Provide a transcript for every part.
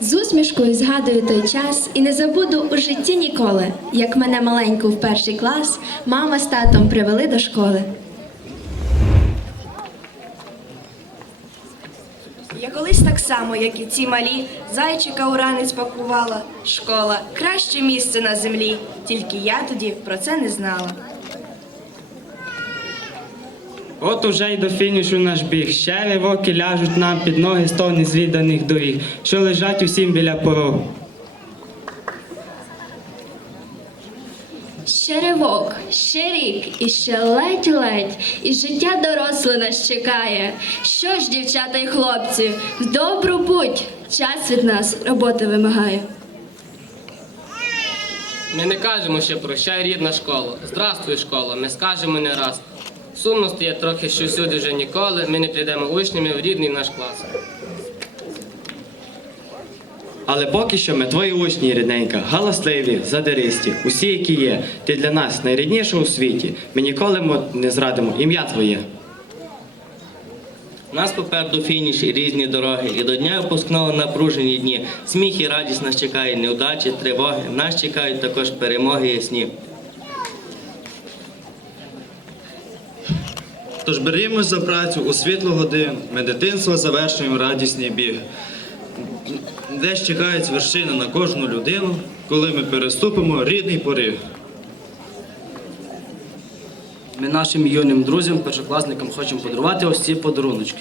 З усмішкою згадую той час і не забуду у житті ніколи, як мене маленьку в перший клас мама з татом привели до школи. Я колись так само, як і ці малі, зайчика у ранець пакувала. Школа краще місце на землі, тільки я тоді про це не знала. От уже й до фінішу наш біг. Ще ривоки ляжуть нам під ноги сто незвіданих доріг, що лежать усім біля порогу. Ще ривок, ще рік, і ще ледь-ледь, і життя доросле нас чекає. Що ж, дівчата й хлопці, в добру путь, час від нас роботи вимагає. Ми не кажемо ще прощай, рідна школа. Здравствуй, школа, ми скажемо не раз. Сумно стає трохи, що всюди вже ніколи ми не прийдемо учнями в рідний наш клас. Але поки що ми твої учні, рідненька, галасливі, задиристі, усі, які є. Ти для нас найрідніша у світі. Ми ніколи не зрадимо ім'я твоє. Нас попереду фініш і різні дороги, і до дня випускного напружені дні. Сміх і радість нас чекає, невдачі, тривоги. Нас чекають також перемоги ясні. Тож берімось за працю у світлу годину, ми дитинство завершуємо радісний біг. Десь чекають вершини на кожну людину, коли ми переступимо рідний поріг. Ми нашим юним друзям, першокласникам хочемо подарувати ось ці подаруночки.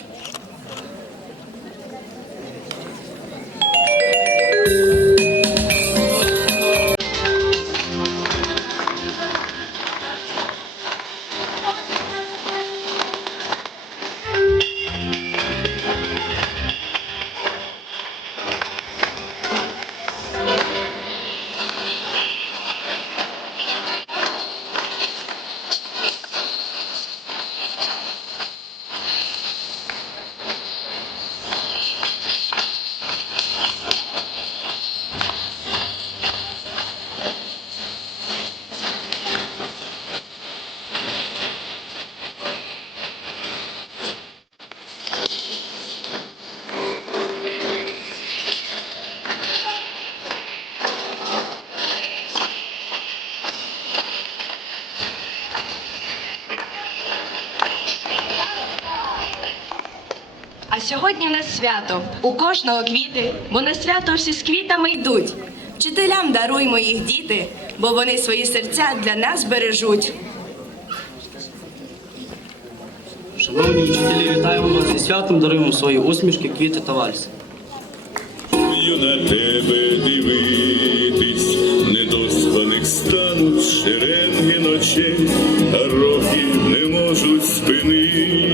Сьогодні в нас свято. У кожного квіти, бо на свято всі з квітами йдуть. Вчителям даруймо їх діти, бо вони свої серця для нас бережуть. Шановні вчителі, вітаємо вас зі святом, даруємо свої усмішки, квіти та вальси. На тебе дивитись, недоспаних стануть шеренги ночей, а роки не можуть спинитись.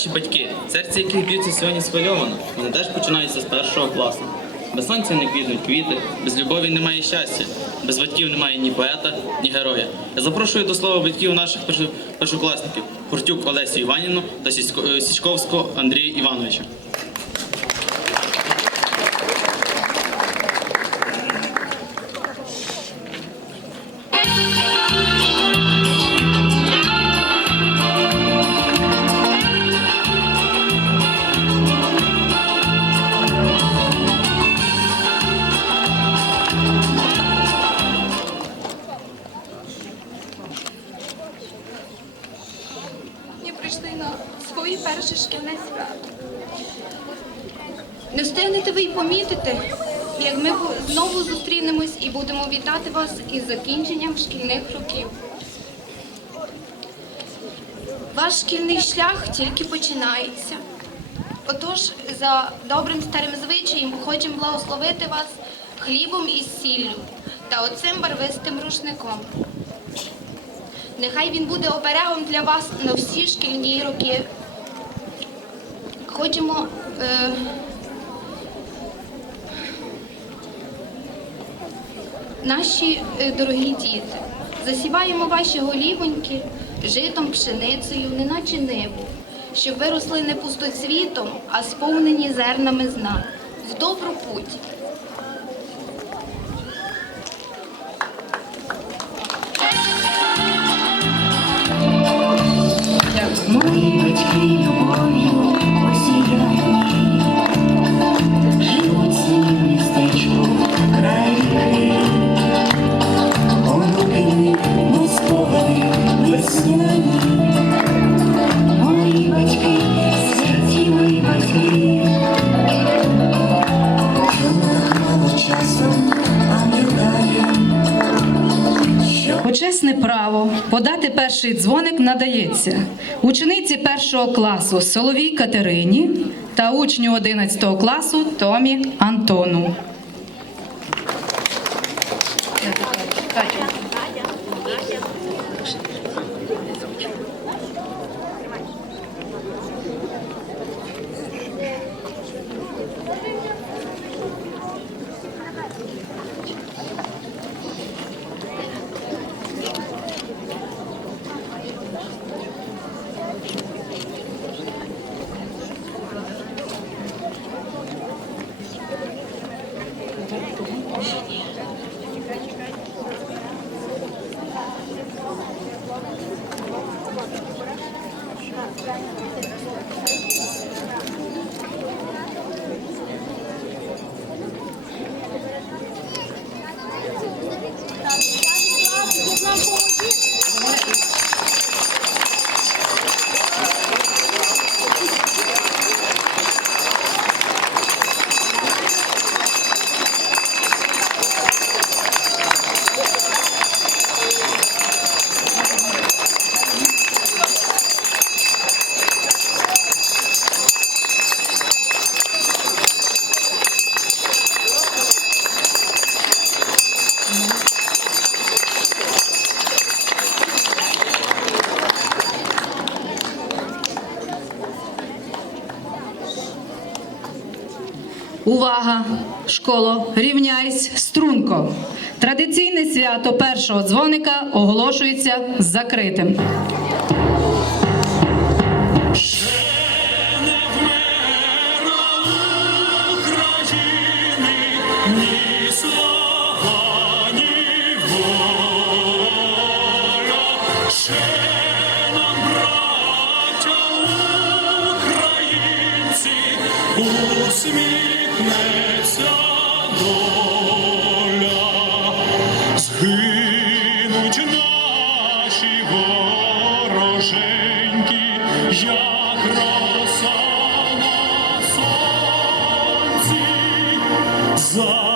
Діти і ваші батьки, серце яких б'ються сьогодні схвильовано. Вони теж починаються з першого класу. Без сонця не квітнуть квіти, Без любові немає щастя, без батьків немає ні поета, ні героя. Я запрошую до слова батьків наших першокласників Хуртюк Олесю Іванівну та е, Січковського Андрія Івановича. Ваш шкільний шлях тільки починається. Отож, за добрим старим звичаєм хочемо благословити вас хлібом із сіллю та оцим барвистим рушником. Нехай він буде оберегом для вас на всі шкільні роки. Хочемо. Е... Наші е, дорогі діти, засіваємо ваші голівоньки житом, пшеницею, неначе небо, щоб ви росли не пустоцвітом, а сповнені зернами зна. В добру путь. Мої перший дзвоник надається учениці першого класу Соловій Катерині та учню 11 класу Томі Антону. Увага! Школо, рівняйсь, струнко. Традиційне свято першого дзвоника оголошується закритим. Só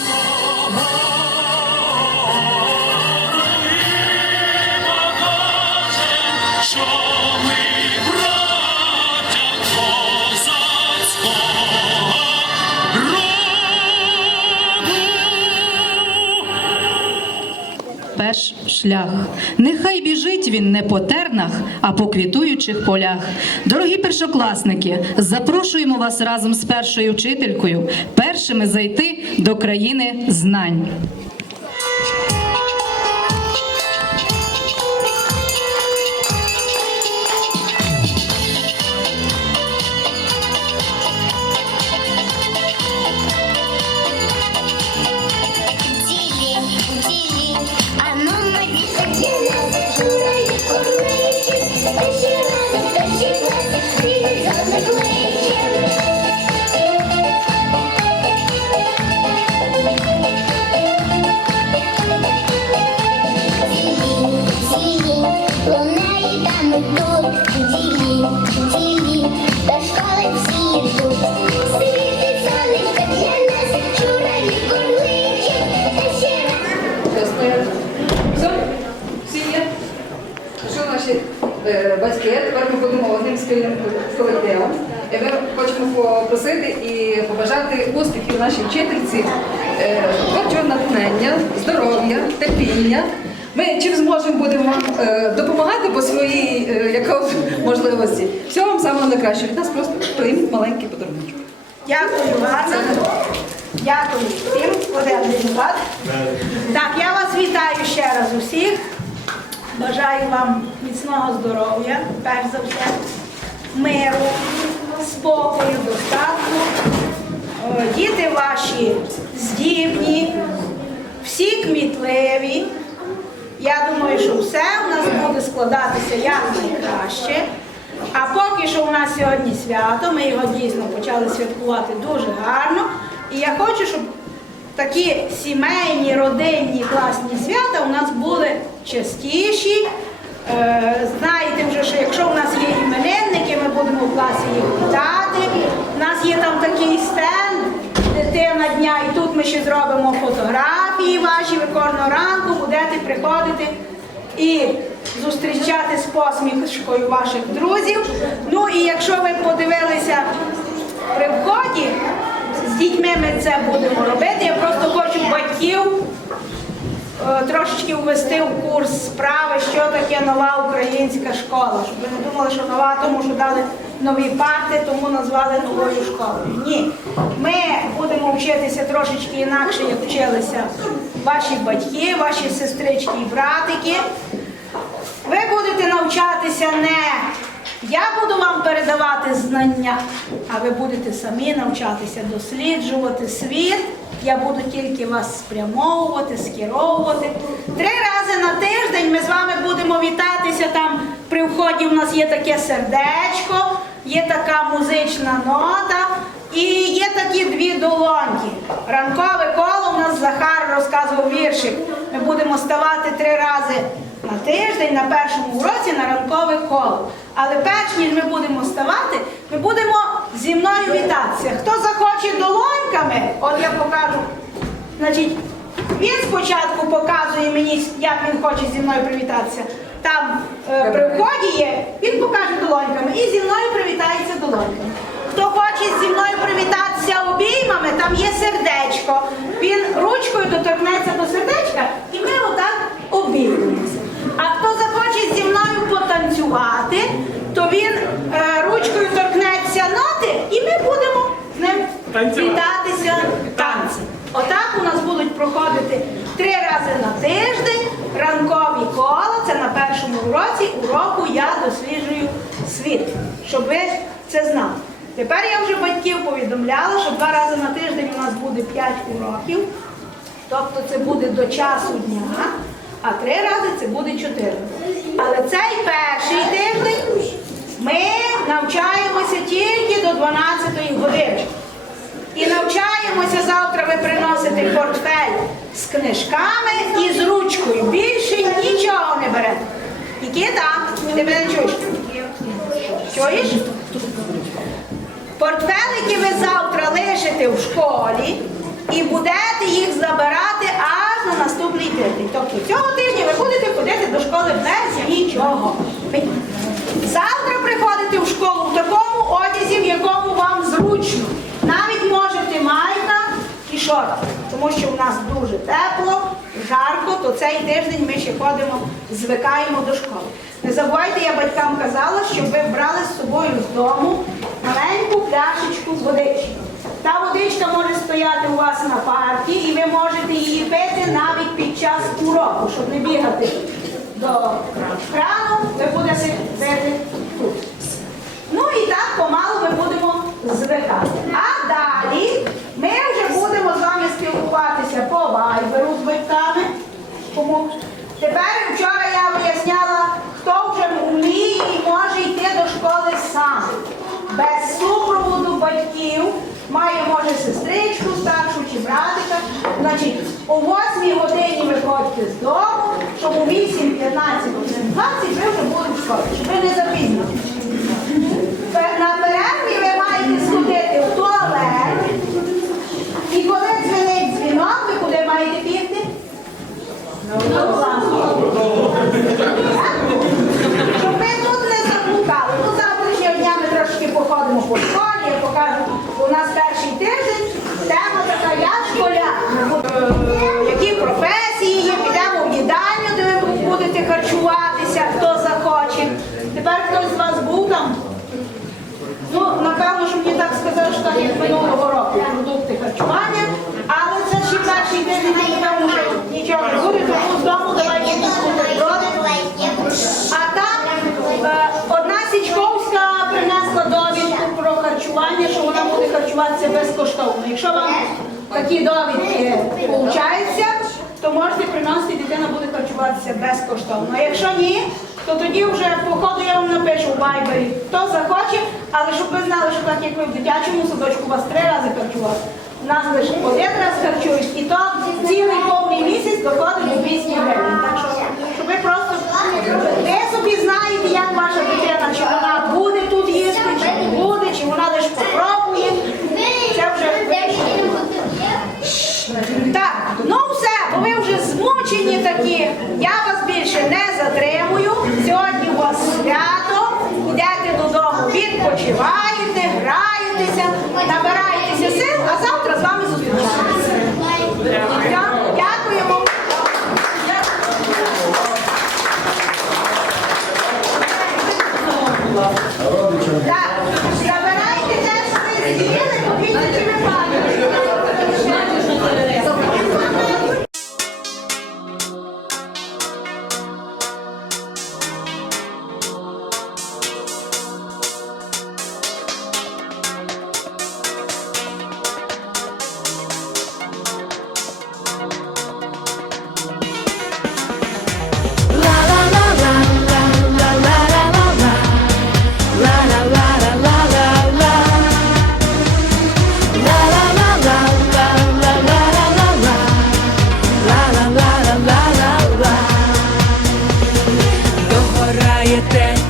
small. Шлях. Нехай біжить він не по тернах, а по квітуючих полях. Дорогі першокласники, запрошуємо вас разом з першою вчителькою першими зайти до країни знань. Хочемо попросити і побажати успіхів нашій вчительці, е, творчого натхнення, здоров'я, терпіння. Ми чим зможемо будемо вам е, допомагати по своїй е, якось можливості. Всього вам самого найкращого. Від нас просто прийміть маленький подарунок. Дякую, Ганна. Дякую всім. Один так? Так, я вас вітаю ще раз усіх. Бажаю вам міцного здоров'я, перш за все, миру, спокою, достатку. Е, Діти ваші здібні, всі кмітливі. Я думаю, що все у нас буде складатися як найкраще. А поки що у нас сьогодні свято, ми його дійсно почали святкувати дуже гарно. І я хочу, щоб такі сімейні, родинні, класні свята у нас були частіші. Е, знаєте вже, що якщо у нас є іменинники, ми будемо в класі їх вітати. У нас є там такий стенд, дитина дня, і тут ми ще зробимо фотографії ваші, ви кожного ранку будете приходити і зустрічати з посмішкою ваших друзів. Ну і якщо ви подивилися при вході, з дітьми ми це будемо робити. Я просто хочу батьків трошечки ввести в курс справи, що таке нова українська школа. Щоб ви не думали, що нова, тому що дали нові парти, тому назвали новою школою. Ні. Ми будемо вчитися трошечки інакше, як вчилися ваші батьки, ваші сестрички і братики. Ви будете навчатися не я буду вам передавати знання, а ви будете самі навчатися досліджувати світ. Я буду тільки вас спрямовувати, скеровувати. Три рази на тиждень ми з вами будемо вітатися. Там при вході в нас є таке сердечко, є така музична нота і є такі дві долоньки. Ранкове коло у нас Захар розказував віршик. Ми будемо ставати три рази на тиждень на першому уроці на ранкове коло. Але перш ніж ми будемо ставати, ми будемо зі мною вітатися. Хто захоче долоньками, от я покажу. Значить, він спочатку показує мені, як він хоче зі мною привітатися. Там е, при вході є, він покаже долоньками і зі мною привітається долоньками. Хто хоче зі мною привітатися обіймами, там є сердечко. Він ручкою доторкнеться до сердечка, і ми отак обіймемося. А хто захоче зі мною потанцювати, то він е, ручкою торкнеться і ми будемо з ним вітатися танцем. Отак у нас будуть проходити три рази на тиждень ранкові кола. Це на першому уроці уроку я досліджую світ, щоб ви це знали. Тепер я вже батьків повідомляла, що два рази на тиждень у нас буде 5 уроків, тобто це буде до часу дня, а три рази це буде 4. Але цей перший тиждень ми навчаємося тільки до 12 години. І навчаємося завтра ви приносите портфель з книжками і з ручкою. Більше нічого не берете. Нікіта, ти мене чуєш? Чуєш? Портфелики ви завтра лишите в школі і будете їх забирати аж на наступний тиждень. Тобто цього тижня ви будете ходити до школи без нічого. Завтра приходите в школу в такому одязі, в якому вам зручно. Навіть можете майка і шорти, тому що в нас дуже тепло, жарко, то цей тиждень ми ще ходимо, звикаємо до школи. Не забувайте, я батькам казала, щоб ви брали з собою з дому маленьку пляшечку водички. Та водичка може стояти у вас на парті, і ви можете її пити навіть під час уроку, щоб не бігати до крану, ви будете пити тут. Ну і так помалу ми будемо звикати. А далі ми вже будемо з вами спілкуватися по вайберу з батьками. Тепер вчора я виясняла, хто вже вміє і може йти до школи сам. Без супроводу батьків. Має, може, сестричку старшу чи братика. Значить, о 8 годині виходьте з дому, щоб у 8, 15, 20 ви вже були в школі, щоб ви не запізнилися. На перерві ви маєте сходити в туалет. І коли дзвенить дзвінок, ви куди маєте бігти? Щоб ви тут не заблукали. Ну, завтрашнього дня ми трошки походимо по школі, я покажу, у нас перший тиждень, тема така, я школяр. Е, Які професії є, підемо в їдальню, де ви будете харчуватися, хто захоче. Тепер хтось з вас був там? Ну, напевно, щоб мені так сказати, що так як минулого року продукти харчування, але це ще перший день, і напевно, що нічого не буде, тому з дому давайте бутерброди. А так, е, одна Січковська принесла довідку про харчування, буде харчуватися безкоштовно. Якщо вам такі довідки получаються, то можете приносити, дитина буде харчуватися безкоштовно. А якщо ні, то тоді вже по ходу я вам напишу в вайбері, хто захоче, але щоб ви знали, що так як ви в дитячому садочку вас три рази харчувати. Нас лише один раз харчують, і то цілий повний місяць доходить до 200 гривень. Так що, щоб ви просто ви собі знаєте, як ваша дитина, чи вона буде тут їсти, чи не буде, чи вона лише попробує. Це вже вирішує. Так, ну все, бо ви вже змучені такі. Я вас більше не затримую. Сьогодні у вас свято. Йдете додому, відпочиваєте, граєтеся, набираєтеся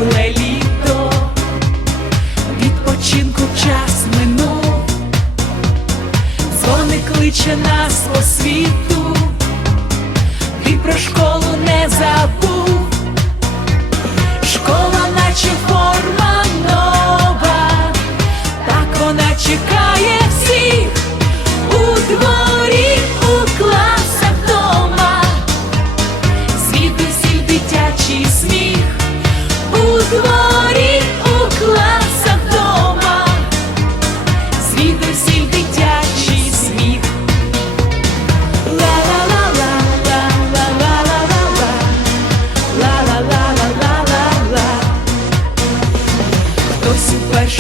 лелі.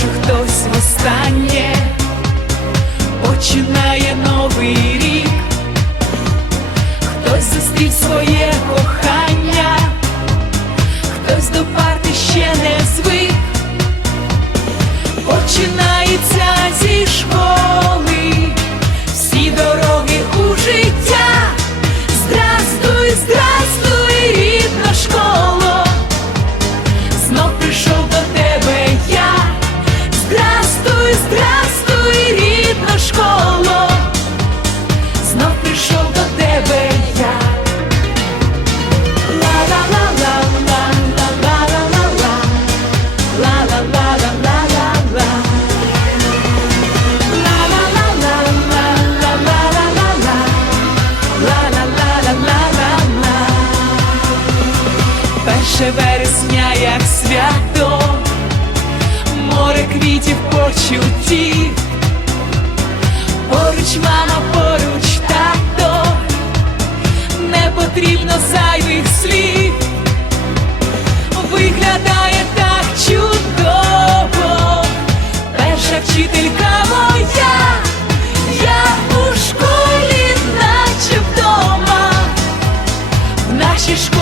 Уперше, хтось востаннє починає новий рік. Хтось зустрів своє кохання, хтось до парти ще не почуттів, поруч мама, поруч тато, не потрібно зайвих слів, виглядає так чудово, перша вчителька моя, я у школі, наче вдома. В нашій школі